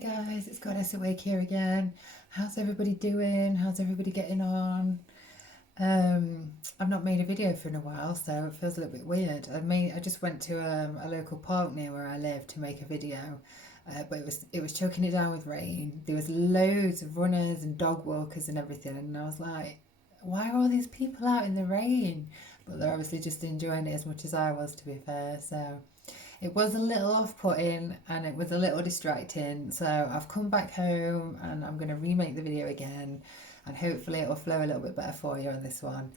Guys, it's Goddess Awake here again. How's everybody doing? How's everybody getting on? I've not made a video for a while, so it feels a little bit weird. I just went to a local park near where I live to make a video, but it was choking it down with rain. There was loads of runners and dog walkers and everything, and I was like, why are all these people out in the rain? But they're obviously just enjoying it as much as I was, to be fair. So it was a little off-putting and it was a little distracting. So I've come back home and I'm going to remake the video again, and hopefully it will flow a little bit better for you on this one.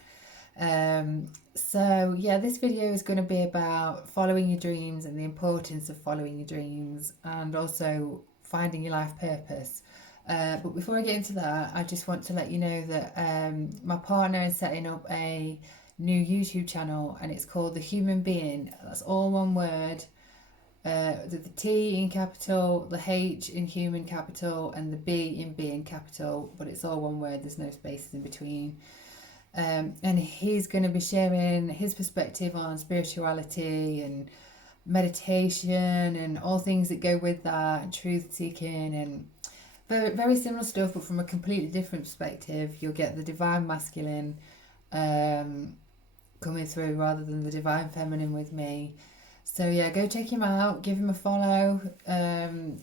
So yeah, this video is going to be about following your dreams and the importance of following your dreams, and also finding your life purpose. But before I get into that, I just want to let you know that my partner is setting up a new YouTube channel, and it's called The Human Being. That's all one word. The T in capital, the H in human capital, and the B in being capital, but it's all one word, there's no spaces in between. And he's going to be sharing his perspective on spirituality and meditation and all things that go with that, and truth seeking, and very, very similar stuff, but from a completely different perspective. You'll get the divine masculine coming through rather than the divine feminine with me. So yeah, go check him out, give him a follow,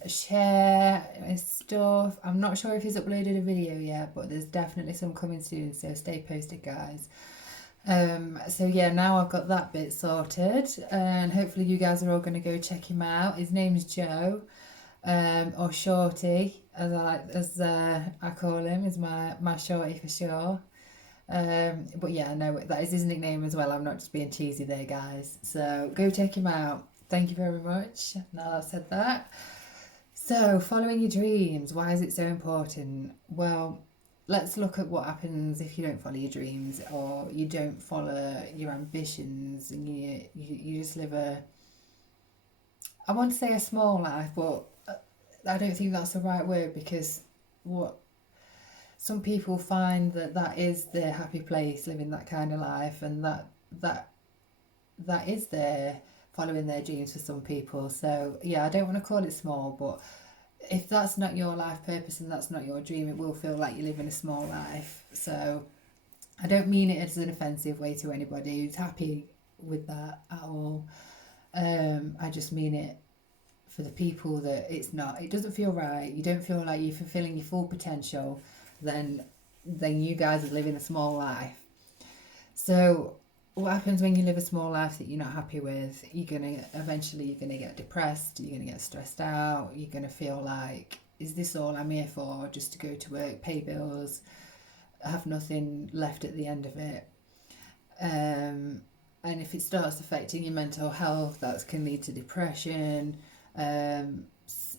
share his stuff. I'm not sure if he's uploaded a video yet, but there's definitely some coming soon, so stay posted, guys. So yeah, now I've got that bit sorted, and hopefully you guys are all going to go check him out. His name's Joe, or Shorty, as I call him, is my shorty for sure. But yeah, no, that is his nickname as well. I'm not just being cheesy there, guys. So go check him out. Thank you very much. Now I've said that. So, following your dreams, why is it so important? Well, let's look at what happens if you don't follow your dreams, or you don't follow your ambitions, and you just live I want to say a small life, but I don't think that's the right word, because what some people find that is their happy place, living that kind of life, and that that is their following their dreams for some people. So yeah, I don't want to call it small, but if that's not your life purpose and that's not your dream, it will feel like you're living a small life. So I don't mean it as an offensive way to anybody who's happy with that at all. I just mean it for the people that it doesn't feel right, you don't feel like you're fulfilling your full potential, then you guys are living a small life. So what happens when you live a small life that you're not happy with? You're gonna get depressed, you're gonna get stressed out, you're gonna feel like, is this all I'm here for? Just to go to work, pay bills, have nothing left at the end of it. And if it starts affecting your mental health, that can lead to depression, um,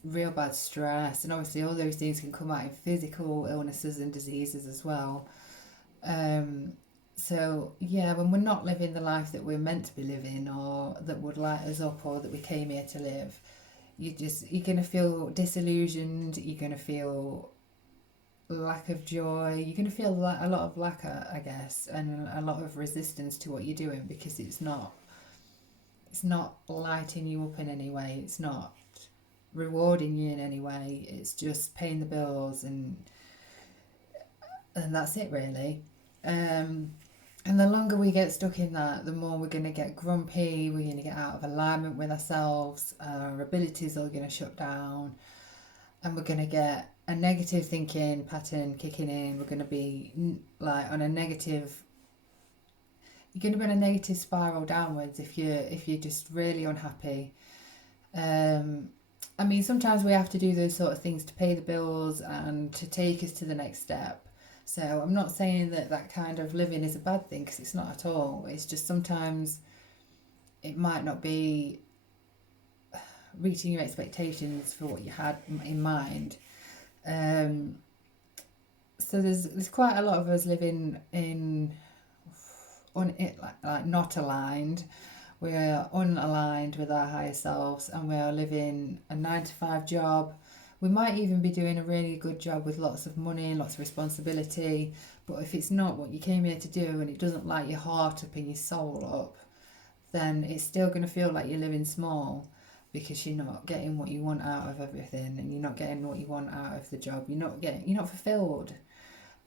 real bad stress, and obviously all those things can come out in physical illnesses and diseases as well. Um, so yeah, when we're not living the life that we're meant to be living, or that would light us up, or that we came here to live, you're gonna feel disillusioned. You're gonna feel lack of joy. You're gonna feel a lot of lack, I guess, and a lot of resistance to what you're doing, because it's not lighting you up in any way. It's not rewarding you in any way. It's just paying the bills, and that's it really. And the longer we get stuck in that, the more we're going to get grumpy, we're going to get out of alignment with ourselves, our abilities are going to shut down, and we're going to get a negative thinking pattern kicking in. We're going to be like on a negative you're going to be on a negative spiral downwards if you're just really unhappy. I mean, sometimes we have to do those sort of things to pay the bills and to take us to the next step. So I'm not saying that kind of living is a bad thing, because it's not at all. It's just sometimes it might not be reaching your expectations for what you had in mind. Um, so there's quite a lot of us living in like not aligned. We're unaligned with our higher selves, and we are living a 9 to 5 job. We might even be doing a really good job with lots of money, lots of responsibility, but if it's not what you came here to do, and it doesn't light your heart up and your soul up, then it's still going to feel like you're living small. because you're not getting what you want out of everything, and you're not getting what you want out of the job. You're not fulfilled.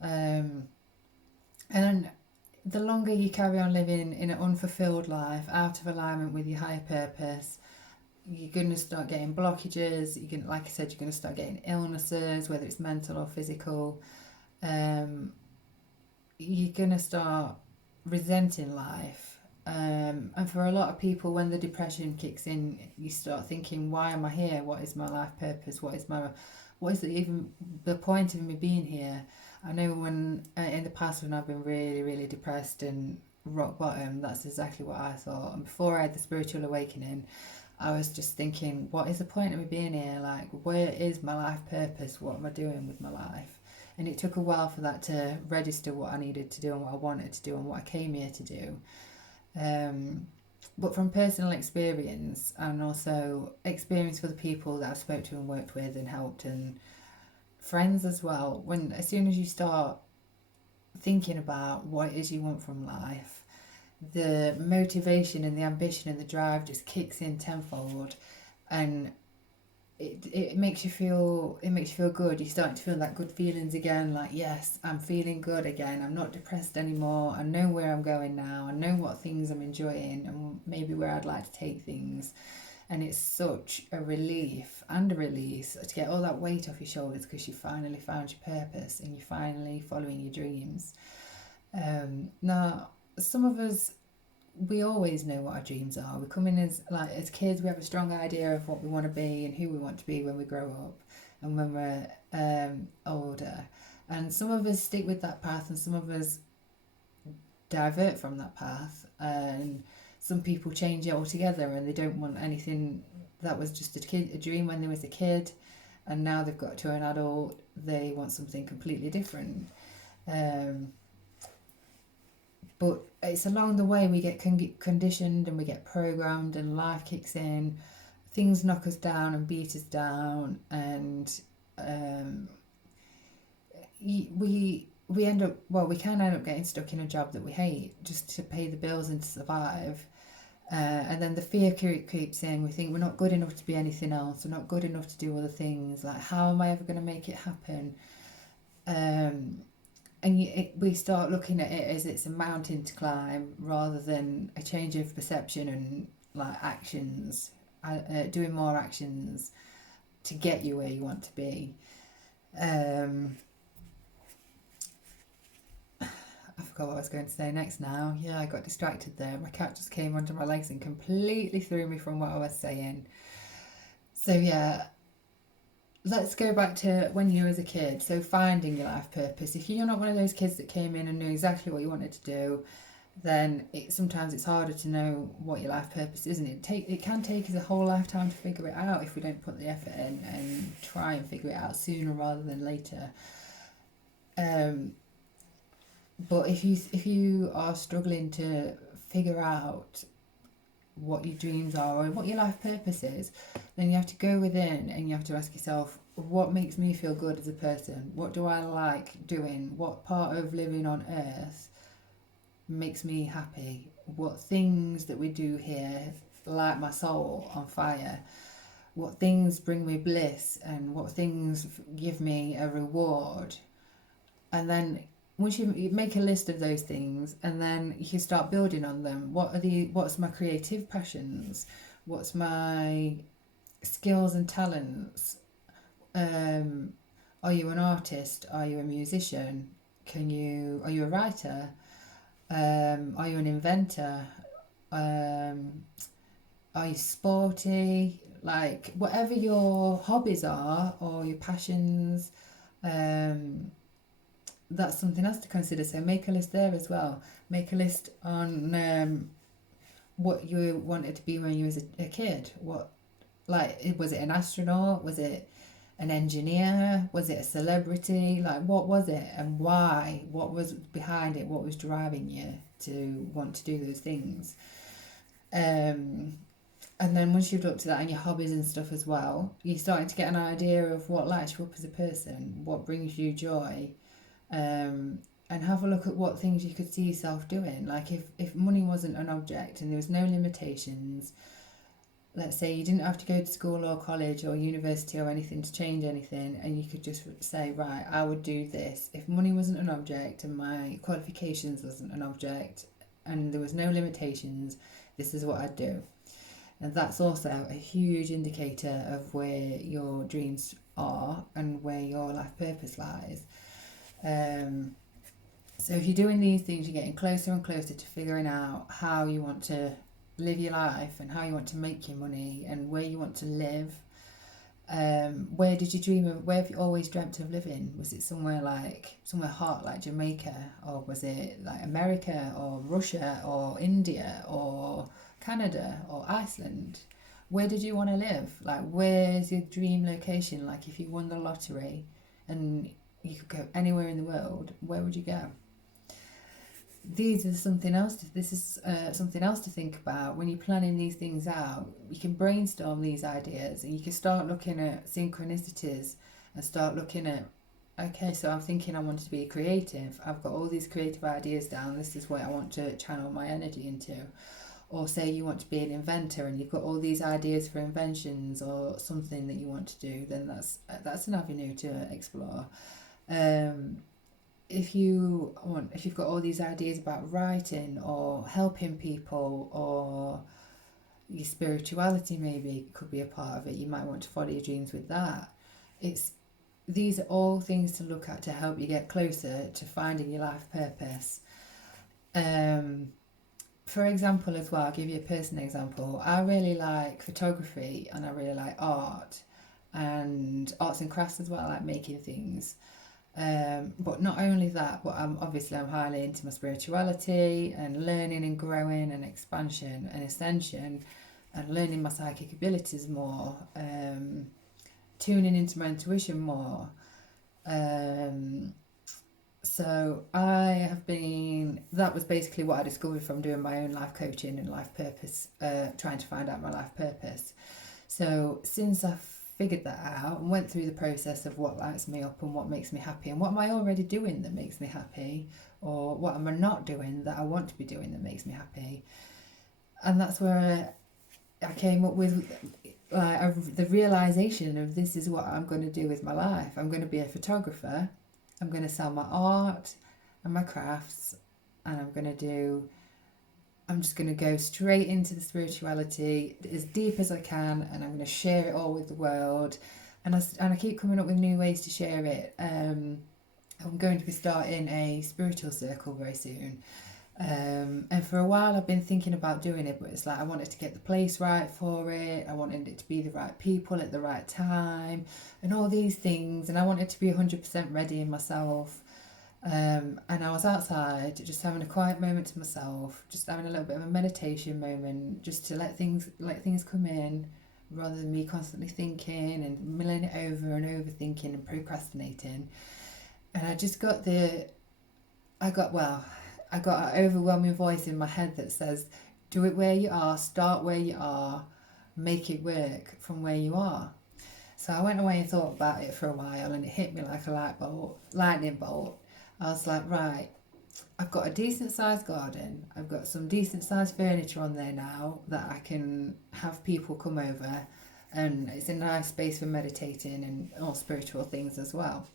Um, and the longer you carry on living in an unfulfilled life, out of alignment with your higher purpose, you're going to start getting blockages. Like I said, you're going to start getting illnesses, whether it's mental or physical. You're going to start resenting life. And for a lot of people, when the depression kicks in, you start thinking, why am I here? What is my life purpose? What is even the point of me being here? I know when in the past, when I've been really, really depressed and rock bottom, that's exactly what I thought. And before I had the spiritual awakening, I was just thinking, what is the point of me being here? Like, where is my life purpose? What am I doing with my life? And it took a while for that to register what I needed to do and what I wanted to do and what I came here to do. But from personal experience, and also experience for the people that I've spoke to and worked with and helped, and friends as well, as soon as you start thinking about what it is you want from life, the motivation and the ambition and the drive just kicks in tenfold, and it makes you feel good. You start to feel that good feelings again, like, yes, I'm feeling good again, I'm not depressed anymore, I know where I'm going now, I know what things I'm enjoying and maybe where I'd like to take things. And it's such a relief and a release to get all that weight off your shoulders, because you finally found your purpose and you're finally following your dreams. Now, some of us, we always know what our dreams are. We come in as kids, we have a strong idea of what we want to be and who we want to be when we grow up and when we're older. And some of us stick with that path, and some of us divert from that path. And some people change it altogether, and they don't want anything that was just a dream when they was a kid, and now they've got to an adult, they want something completely different. But it's along the way we get conditioned and we get programmed, and life kicks in, things knock us down and beat us down, and we end up, well, we can end up getting stuck in a job that we hate just to pay the bills and to survive. And then the fear creeps in. We think we're not good enough to be anything else. We're not good enough to do other things. Like, how am I ever going to make it happen? And we start looking at it as it's a mountain to climb rather than a change of perception and like actions, doing more actions to get you where you want to be. I forgot what I was going to say next now. Yeah, I got distracted there. My cat just came under my legs and completely threw me from what I was saying. So yeah, let's go back to when you were as a kid. So finding your life purpose. If you're not one of those kids that came in and knew exactly what you wanted to do, then sometimes it's harder to know what your life purpose is, and it can take us a whole lifetime to figure it out if we don't put the effort in and try and figure it out sooner rather than later. But if you are struggling to figure out what your dreams are or what your life purpose is, then you have to go within and you have to ask yourself, what makes me feel good as a person? What do I like doing? What part of living on earth makes me happy? What things that we do here light my soul on fire? What things bring me bliss, and what things give me a reward? And then once you make a list of those things, and then you can start building on them. What's my creative passions? What's my skills and talents? Are you an artist? Are you a musician? Are you a writer? Are you an inventor? Are you sporty? Like, whatever your hobbies are or your passions, that's something else to consider. So make a list there as well. Make a list on what you wanted to be when you was a kid. Was it an astronaut? Was it an engineer? Was it a celebrity? Like, what was it and why? What was behind it? What was driving you to want to do those things? And then once you've looked at that and your hobbies and stuff as well, you're starting to get an idea of what lights you up as a person, what brings you joy, and have a look at what things you could see yourself doing. Like, if money wasn't an object and there was no limitations, let's say you didn't have to go to school or college or university or anything to change anything, and you could just say, right, I would do this. If money wasn't an object and my qualifications wasn't an object and there was no limitations, this is what I'd do. And that's also a huge indicator of where your dreams are and where your life purpose lies. Um, so if you're doing these things, you're getting closer and closer to figuring out how you want to live your life and how you want to make your money and where you want to live. Where did you dream of? Where have you always dreamt of living? Was it somewhere hot like Jamaica, or was it like America or Russia or India or Canada or Iceland? Where did you want to live? Like, where's your dream location? Like, if you won the lottery and you could go anywhere in the world, where would you go? These are something else. This is something else to think about when you're planning these things out. You can brainstorm these ideas, and you can start looking at synchronicities and start looking at, okay, so I'm thinking I want to be creative. I've got all these creative ideas down. This is what I want to channel my energy into. Or say you want to be an inventor and you've got all these ideas for inventions or something that you want to do, then that's an avenue to explore. Um, if you've got all these ideas about writing or helping people, or your spirituality maybe could be a part of it, you might want to follow your dreams with that. It's These are all things to look at to help you get closer to finding your life purpose. For example, as well, I'll give you a personal example. I really like photography and I really like art and arts and crafts as well. I like making things. But not only that, but I'm highly into my spirituality and learning and growing and expansion and ascension and learning my psychic abilities more, tuning into my intuition more. So that was basically what I discovered from doing my own life coaching and life purpose, trying to find out my life purpose. So since I've figured that out and went through the process of what lights me up and what makes me happy and what am I already doing that makes me happy, or what am I not doing that I want to be doing that makes me happy, and that's where I came up with the realization of, this is what I'm going to do with my life. I'm going to be a photographer. I'm going to sell my art and my crafts, and I'm just going to go straight into the spirituality as deep as I can, and I'm going to share it all with the world. And I keep coming up with new ways to share it. I'm going to be starting a spiritual circle very soon. And for a while I've been thinking about doing it, but it's like I wanted to get the place right for it. I wanted it to be the right people at the right time and all these things. And I wanted to be 100% ready in myself. And I was outside just having a quiet moment to myself, just having a little bit of a meditation moment, just to let things come in, rather than me constantly thinking and milling it over and overthinking and procrastinating. And I got an overwhelming voice in my head that says, do it where you are, start where you are, make it work from where you are. So I went away and thought about it for a while, and it hit me like a lightning bolt. I was like, right, I've got a decent sized garden. I've got some decent sized furniture on there now that I can have people come over, and it's a nice space for meditating and all spiritual things as well.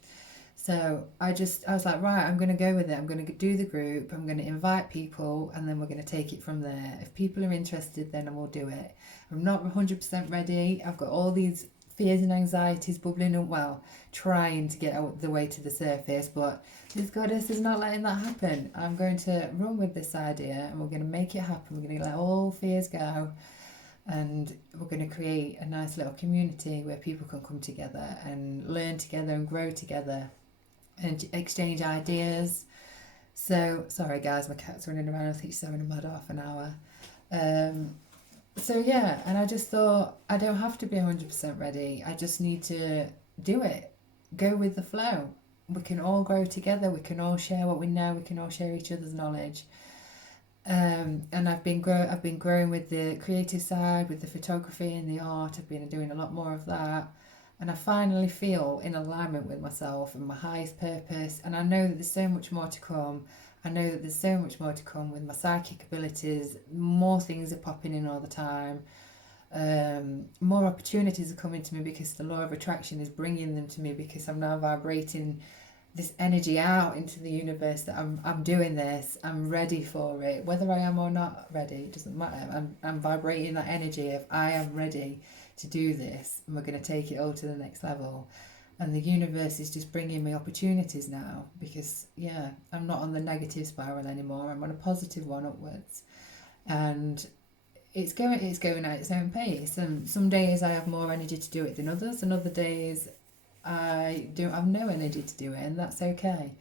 So I was like, right, I'm going to go with it. I'm going to do the group. I'm going to invite people, and then we're going to take it from there. If people are interested, then I will do it. I'm not 100% ready. I've got all these fears and anxieties bubbling up, well, trying to get out the way to the surface, but this goddess is not letting that happen. I'm going to run with this idea, and we're going to make it happen. We're going to let all fears go, and we're going to create a nice little community where people can come together and learn together and grow together and exchange ideas. So, sorry guys, my cat's running around. I think she's having about half an hour. So yeah, and I just thought, I don't have to be 100% ready. I just need to do it. Go with the flow. We can all grow together. We can all share what we know. We can all share each other's knowledge. And I've been growing with the creative side, with the photography and the art. I've been doing a lot more of that. And I finally feel in alignment with myself and my highest purpose. And I know that there's so much more to come. I know that there's so much more to come with my psychic abilities. More things are popping in all the time. More opportunities are coming to me because the law of attraction is bringing them to me, because I'm now vibrating this energy out into the universe that I'm doing this, I'm ready for it. Whether I am or not ready, it doesn't matter. I'm vibrating that energy of I am ready to do this, and we're going to take it all to the next level. And the universe is just bringing me opportunities now, because yeah, I'm not on the negative spiral anymore. I'm on a positive one upwards, and it's going at its own pace. And some days I have more energy to do it than others, and other days I don't have no energy to do it, and that's okay.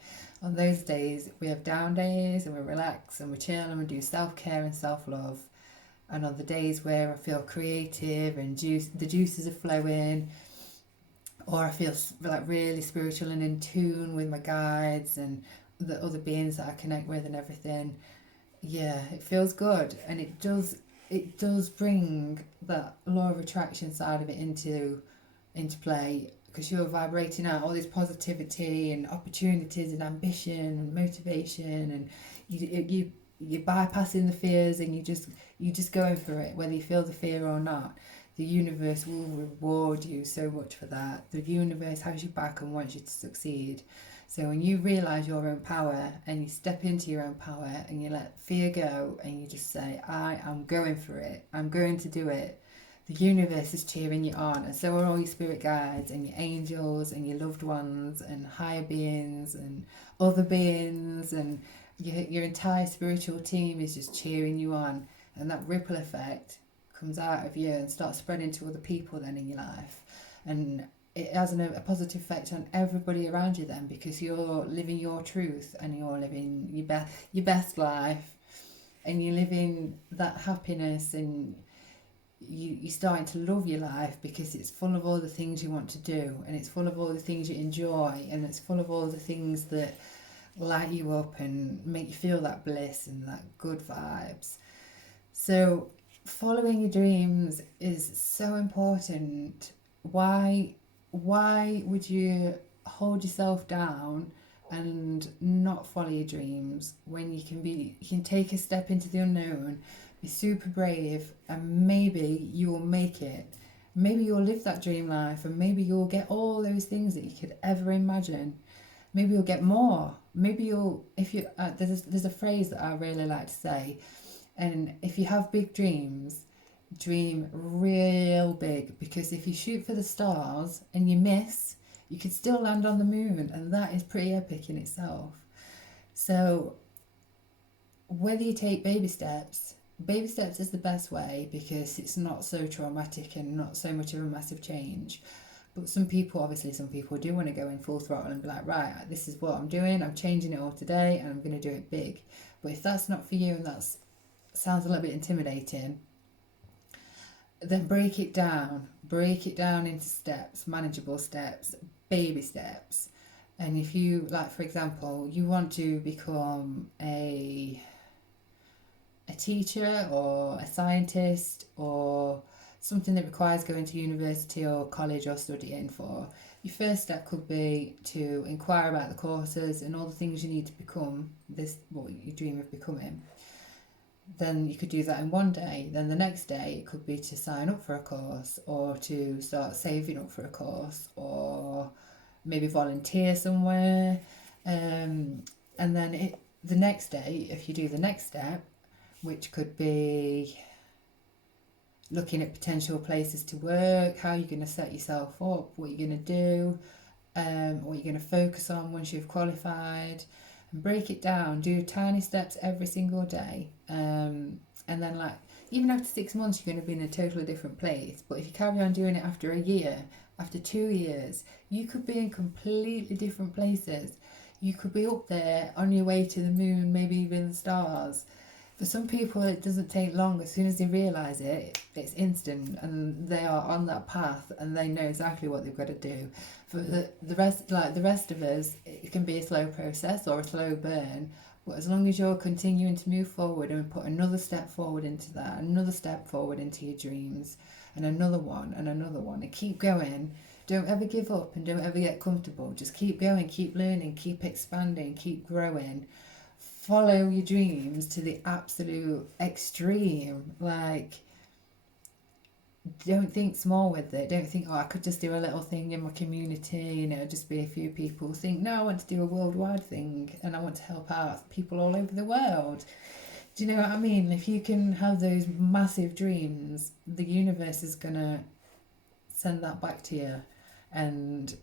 On those days, we have down days and we relax and we chill and we do self care and self love. And on the days where I feel creative and the juices are flowing, or I feel like really spiritual and in tune with my guides and the other beings that I connect with and everything, yeah, it feels good, and it does bring that law of attraction side of it into play, because you're vibrating out all this positivity and opportunities and ambition and motivation, and you're bypassing the fears, and you just going for it whether you feel the fear or not. The universe will reward you so much for that. The universe has your back and wants you to succeed. So when you realize your own power and you step into your own power and you let fear go and you just say, I am going for it, I'm going to do it, the universe is cheering you on, and so are all your spirit guides and your angels and your loved ones and higher beings and other beings, and your entire spiritual team is just cheering you on. And that ripple effect comes out of you and starts spreading to other people then in your life. And it has a positive effect on everybody around you then, because you're living your truth and you're living your best life, and you're living that happiness, and you're starting to love your life because it's full of all the things you want to do, and it's full of all the things you enjoy, and it's full of all the things that light you up and make you feel that bliss and that good vibes. So following your dreams is so important. Why would you hold yourself down and not follow your dreams when you can take a step into the unknown, be super brave, and maybe you will make it. Maybe you'll live that dream life, and maybe you'll get all those things that you could ever imagine. Maybe you'll get more. Maybe you'll if you there's a phrase that I really like to say, and if you have big dreams, dream real big, because if you shoot for the stars and you miss, you could still land on the moon, and that is pretty epic in itself. So whether you take baby steps is the best way, because it's not so traumatic and not so much of a massive change. But some people do want to go in full throttle and be like, right, this is what I'm doing, I'm changing it all today and I'm going to do it big. But if that's not for you and that sounds a little bit intimidating, then break it down into steps, manageable steps, baby steps. And if you, like, for example, you want to become a teacher or a scientist, or something that requires going to university or college or studying for, your first step could be to inquire about the courses and all the things you need to become this, what you dream of becoming. Then you could do that in one day. Then the next day it could be to sign up for a course, or to start saving up for a course, or maybe volunteer somewhere. And then the next day, if you do the next step, which could be looking at potential places to work, how you're going to set yourself up, what you're going to do, what you're going to focus on once you've qualified, and break it down. Do tiny steps every single day. And then, like, even after 6 months, you're going to be in a totally different place. But if you carry on doing it after a year, after 2 years, you could be in completely different places. You could be up there on your way to the moon, maybe even the stars. For some people, it doesn't take long. As soon as they realise it, it's instant, and they are on that path, and they know exactly what they've got to do. For the rest, like the rest of us, it can be a slow process or a slow burn. But as long as you're continuing to move forward and put another step forward into that, another step forward into your dreams, and another one, and keep going. Don't ever give up, and don't ever get comfortable. Just keep going, keep learning, keep expanding, keep growing. Follow your dreams to the absolute extreme. Like, don't think small with it. Don't think, oh, I could just do a little thing in my community, just be a few people. Think, no, I want to do a worldwide thing and I want to help out people all over the world. Do you know what I mean? If you can have those massive dreams, the universe is going to send that back to you, and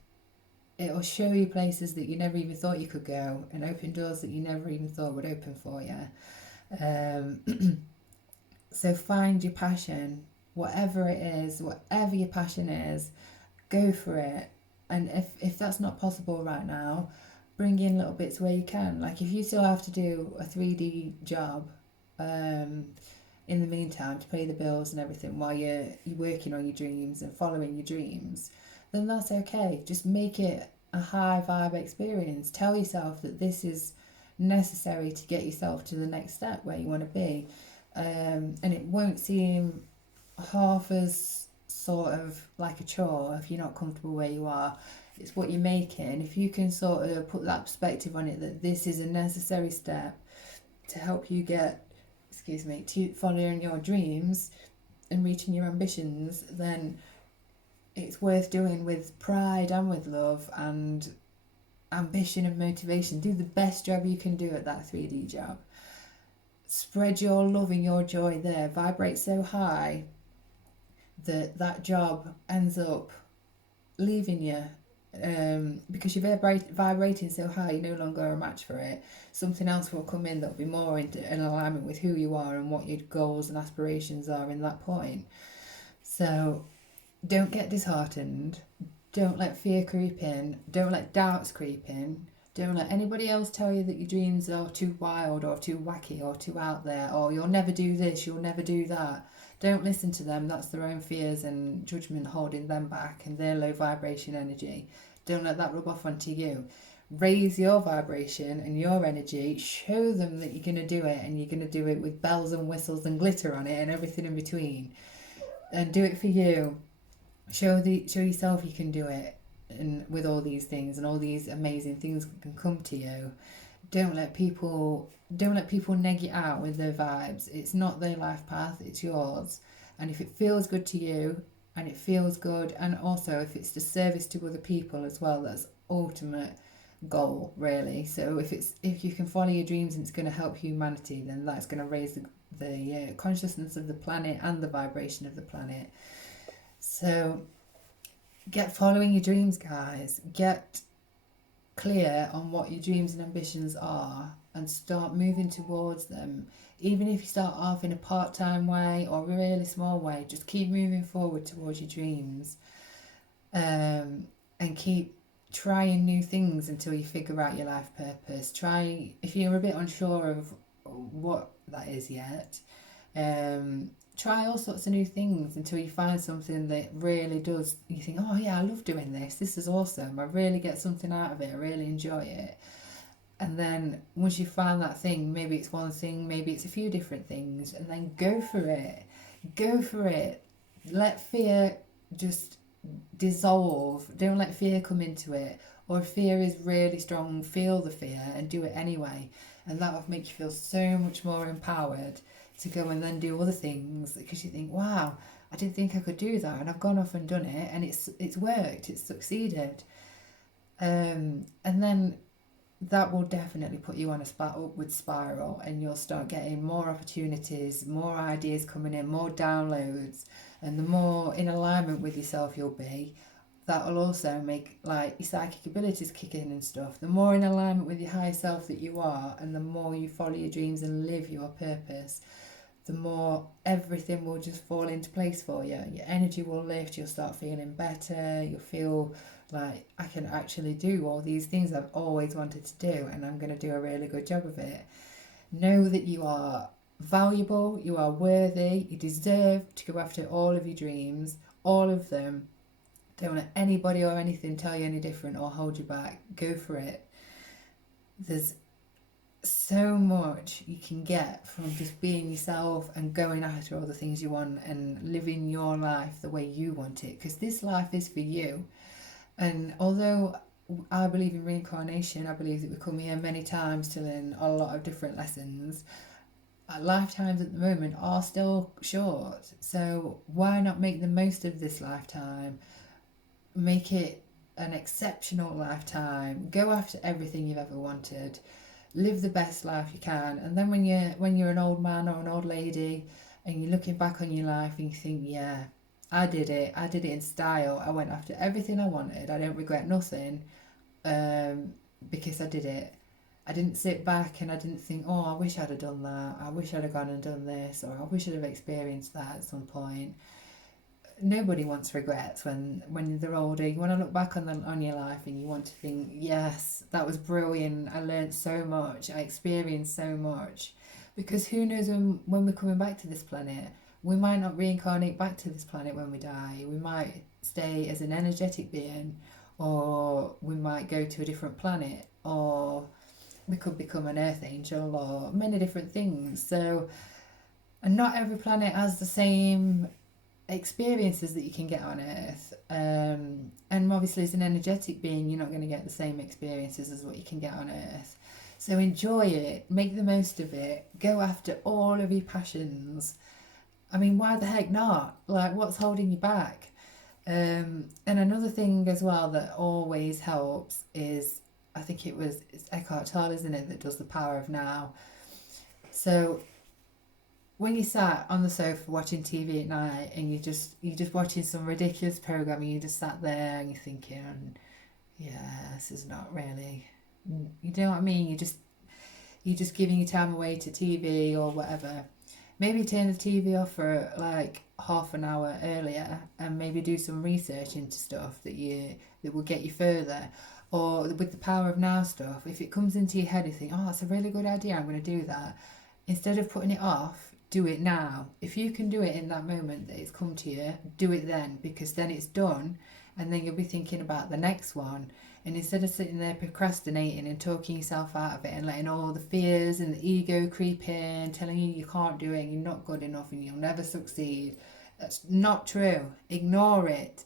it'll show you places that you never even thought you could go and open doors that you never even thought would open for you. So find your passion, whatever it is, whatever your passion is, go for it. And if that's not possible right now, bring in little bits where you can. Like if you still have to do a 3D job in the meantime to pay the bills and everything while you're working on your dreams and following your dreams, then that's okay. Just make it a high vibe experience. Tell yourself that this is necessary to get yourself to the next step where you want to be. And it won't seem half as sort of like a chore if you're not comfortable where you are. It's what you're making. If you can sort of put that perspective on it, that this is a necessary step to help you get, to following your dreams and reaching your ambitions, then it's worth doing with pride and with love and ambition and motivation. Do the best job you can do at that 3D job. Spread your love and your joy there. Vibrate so high that that job ends up leaving you, because you're vibrating so high, you're no longer a match for it. Something else will come in that will be more in alignment with who you are and what your goals and aspirations are in that point. So don't get disheartened. Don't let fear creep in. Don't let doubts creep in. Don't let anybody else tell you that your dreams are too wild or too wacky or too out there, or you'll never do this, you'll never do that. Don't listen to them. That's their own fears and judgment holding them back and their low vibration energy. Don't let that rub off onto you. Raise your vibration and your energy. Show them that you're going to do it, and you're going to do it with bells and whistles and glitter on it and everything in between. And do it for you. Show yourself you can do it, and with all these things and all these amazing things can come to you. Don't let people neg you out with their vibes. It's not their life path, it's yours. And if it feels good to you, and it feels good, and also if it's to service to other people as well, that's ultimate goal, really. So if you can follow your dreams and it's going to help humanity, then that's going to raise the consciousness of the planet and the vibration of the planet. So get following your dreams, guys. Get clear on what your dreams and ambitions are and start moving towards them. Even if you start off in a part-time way or a really small way, just keep moving forward towards your dreams, and keep trying new things until you figure out your life purpose. If you're a bit unsure of what that is yet, try all sorts of new things until you find something that really does, you think, oh yeah, I love doing this is awesome, I really get something out of it, I really enjoy it. And then once you find that thing, maybe it's one thing, maybe it's a few different things, and then go for it. Let fear just dissolve. Don't let fear come into it. Or if fear is really strong, feel the fear and do it anyway, and that will make you feel so much more empowered to go and then do other things, because you think, wow, I didn't think I could do that, and I've gone off and done it, and it's worked, it's succeeded. And then that will definitely put you on a upward spiral, and you'll start getting more opportunities, more ideas coming in, more downloads, and the more in alignment with yourself you'll be, that will also make like your psychic abilities kick in and stuff. The more in alignment with your higher self that you are, and the more you follow your dreams and live your purpose, the more everything will just fall into place for you. Your energy will lift, you'll start feeling better, you'll feel like, I can actually do all these things I've always wanted to do, and I'm going to do a really good job of it. Know that you are valuable, you are worthy, you deserve to go after all of your dreams, all of them. Don't let anybody or anything tell you any different or hold you back. Go for it. There's so much you can get from just being yourself and going after all the things you want and living your life the way you want it, because this life is for you. And although I believe in reincarnation, I believe that we come here many times to learn a lot of different lessons, lifetimes at the moment are still short. So why not make the most of this lifetime? Make it an exceptional lifetime. Go after everything you've ever wanted. Live the best life you can. And then when you're an old man or an old lady and you're looking back on your life and you think, yeah, I did it. I did it in style. I went after everything I wanted. I don't regret nothing, um, because I did it. I didn't sit back and I didn't think, oh, I wish I'd have done that. I wish I'd have gone and done this, or I wish I'd have experienced that at some point. Nobody wants regrets when they're older. You want to look back on your life and you want to think, yes, that was brilliant. I learned so much. I experienced so much. Because who knows when we're coming back to this planet? We might not reincarnate back to this planet when we die. We might stay as an energetic being, or we might go to a different planet, or we could become an earth angel, or many different things. So, and not every planet has the same experiences that you can get on Earth. And obviously, as an energetic being, you're not going to get the same experiences as what you can get on Earth. So enjoy it, make the most of it, go after all of your passions. I mean, why the heck not? Like, what's holding you back? And another thing as well that always helps is, I think it's Eckhart Tolle, isn't it, that does the power of now. So when you sat on the sofa watching TV at night and you're just watching some ridiculous program and you just sat there and you're thinking, yeah, this is not really, you know what I mean? You're just giving your time away to TV or whatever. Maybe turn the TV off for like half an hour earlier and maybe do some research into stuff that will get you further. Or with the power of now stuff, if it comes into your head, you think, oh, that's a really good idea, I'm going to do that. Instead of putting it off, do it now. If you can do it in that moment that it's come to you, do it then, because then it's done, and then you'll be thinking about the next one. And instead of sitting there procrastinating and talking yourself out of it and letting all the fears and the ego creep in, telling you can't do it, and you're not good enough, and you'll never succeed, that's not true. Ignore it.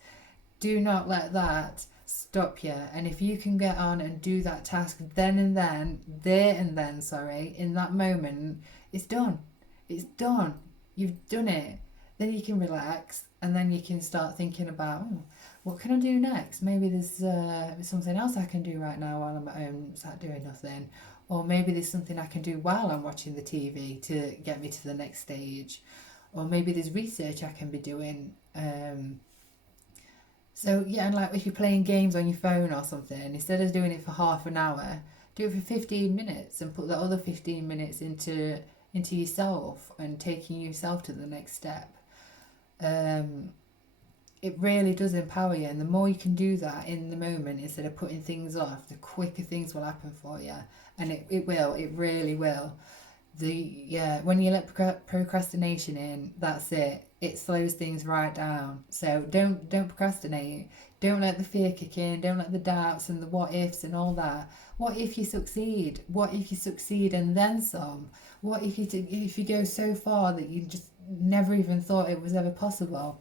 Do not let that stop you. And if you can get on and do that task there and then, sorry, in that moment, it's done. It's done. You've done it. Then you can relax and then you can start thinking about, oh, what can I do next? Maybe there's something else I can do right now while I'm at home, sat doing nothing. Or maybe there's something I can do while I'm watching the TV to get me to the next stage. Or maybe there's research I can be doing. So yeah, and like if you're playing games on your phone or something, instead of doing it for half an hour, do it for 15 minutes and put the other 15 minutes into yourself and taking yourself to the next step. Um, it really does empower you, and the more you can do that in the moment instead of putting things off, the quicker things will happen for you. And it really will. When you let procrastination in, that's it. It slows things right down. So don't procrastinate. Don't let the fear kick in. Don't let the doubts and the what ifs and all that. What if you succeed? What if you succeed and then some? What if you go so far that you just never even thought it was ever possible?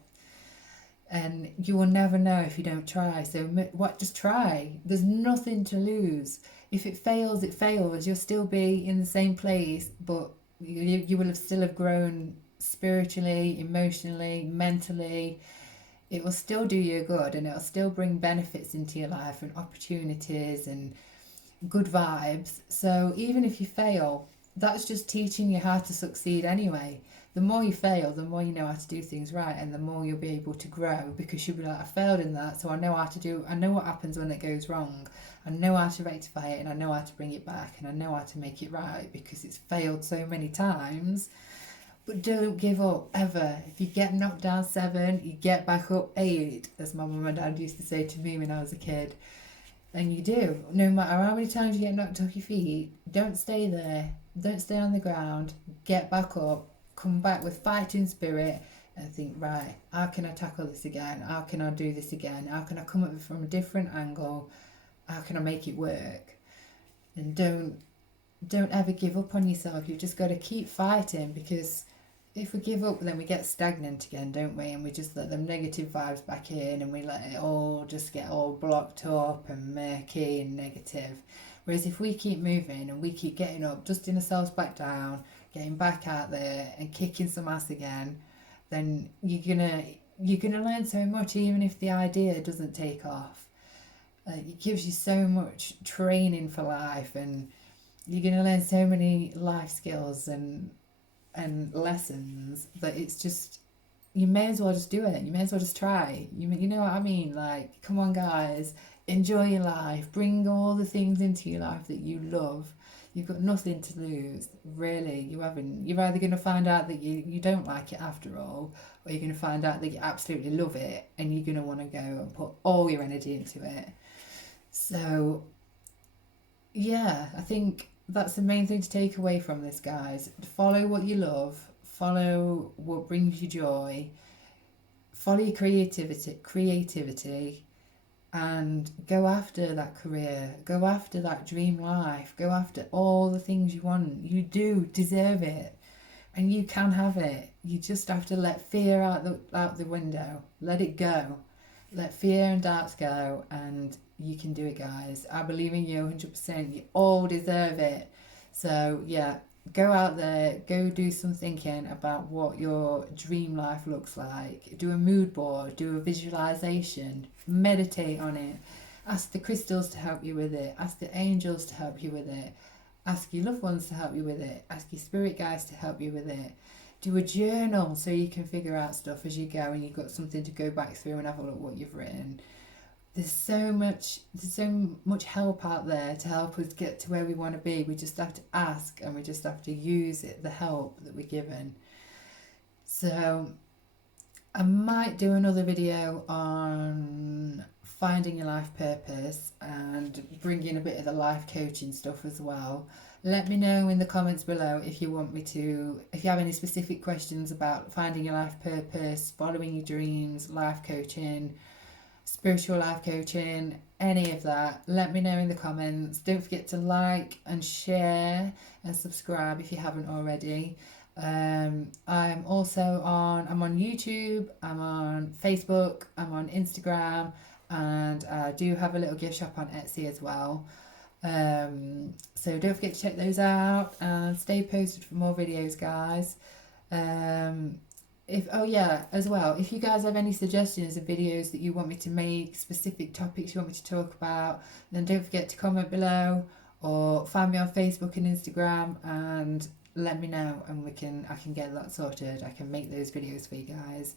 And you will never know if you don't try. So what? Just try. There's nothing to lose. If it fails, it fails. You'll still be in the same place, but you will have still have grown spiritually, emotionally, mentally. It will still do you good, and it'll still bring benefits into your life and opportunities and good vibes. So even if you fail, that's just teaching you how to succeed anyway. The more you fail, the more you know how to do things right, and the more you'll be able to grow, because you'll be like, I failed in that, so I know I know what happens when it goes wrong. I know how to rectify it, and I know how to bring it back, and I know how to make it right because it's failed so many times. But don't give up ever. If you get knocked down 7, you get back up 8, as my mum and dad used to say to me when I was a kid. And you do. No matter how many times you get knocked off your feet, don't stay there. Don't stay on the ground. Get back up. Come back with fighting spirit and think, right, how can I tackle this again? How can I do this again? How can I come at it from a different angle? How can I make it work? And don't ever give up on yourself. You've just got to keep fighting, because if we give up, then we get stagnant again, don't we? And we just let them negative vibes back in, and we let it all just get all blocked up and murky and negative. Whereas if we keep moving and we keep getting up, dusting ourselves back down, getting back out there and kicking some ass again, then you're gonna learn so much, even if the idea doesn't take off. It gives you so much training for life, and you're gonna learn so many life skills and lessons that it's just, you may as well just do it. You may as well just try. You know what I mean? Like, come on, guys, enjoy your life. Bring all the things into your life that you love. You've got nothing to lose, really. You haven't. You're either going to find out that you don't like it after all, or you're going to find out that you absolutely love it and you're going to want to go and put all your energy into it. So, yeah, I think that's the main thing to take away from this, guys. Follow what you love, follow what brings you joy, follow your creativity, and go after that career, go after that dream life, go after all the things you want. You do deserve it, and you can have it. You just have to let fear out the window. Let it go. Let fear and doubts go, and you can do it, guys. I believe in you 100%. You all deserve it. So yeah, go out there, go do some thinking about what your dream life looks like. Do a mood board, do a visualization, meditate on it. Ask the crystals to help you with it. Ask the angels to help you with it. Ask your loved ones to help you with it. Ask your spirit guides to help you with it. Do a journal so you can figure out stuff as you go, and you've got something to go back through and have a look what you've written. There's so much help out there to help us get to where we want to be. We just have to ask, and we just have to use it, the help that we're given. So I might do another video on finding your life purpose and bring in a bit of the life coaching stuff as well. Let me know in the comments below if you want me to, if you have any specific questions about finding your life purpose, following your dreams, life coaching, spiritual life coaching, any of that. Let me know in the comments. Don't forget to like and share and subscribe if you haven't already. I'm on YouTube, I'm on Facebook, I'm on Instagram, and I do have a little gift shop on Etsy as well. So don't forget to check those out and stay posted for more videos, guys. If you guys have any suggestions of videos that you want me to make, specific topics you want me to talk about, then don't forget to comment below or find me on Facebook and Instagram and let me know, and I can get that sorted. I can make those videos for you guys.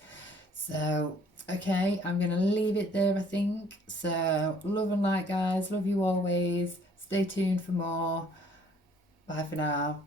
So okay, I'm gonna leave it there, I think. So love and light, guys. Love you always. Stay tuned for more. Bye for now.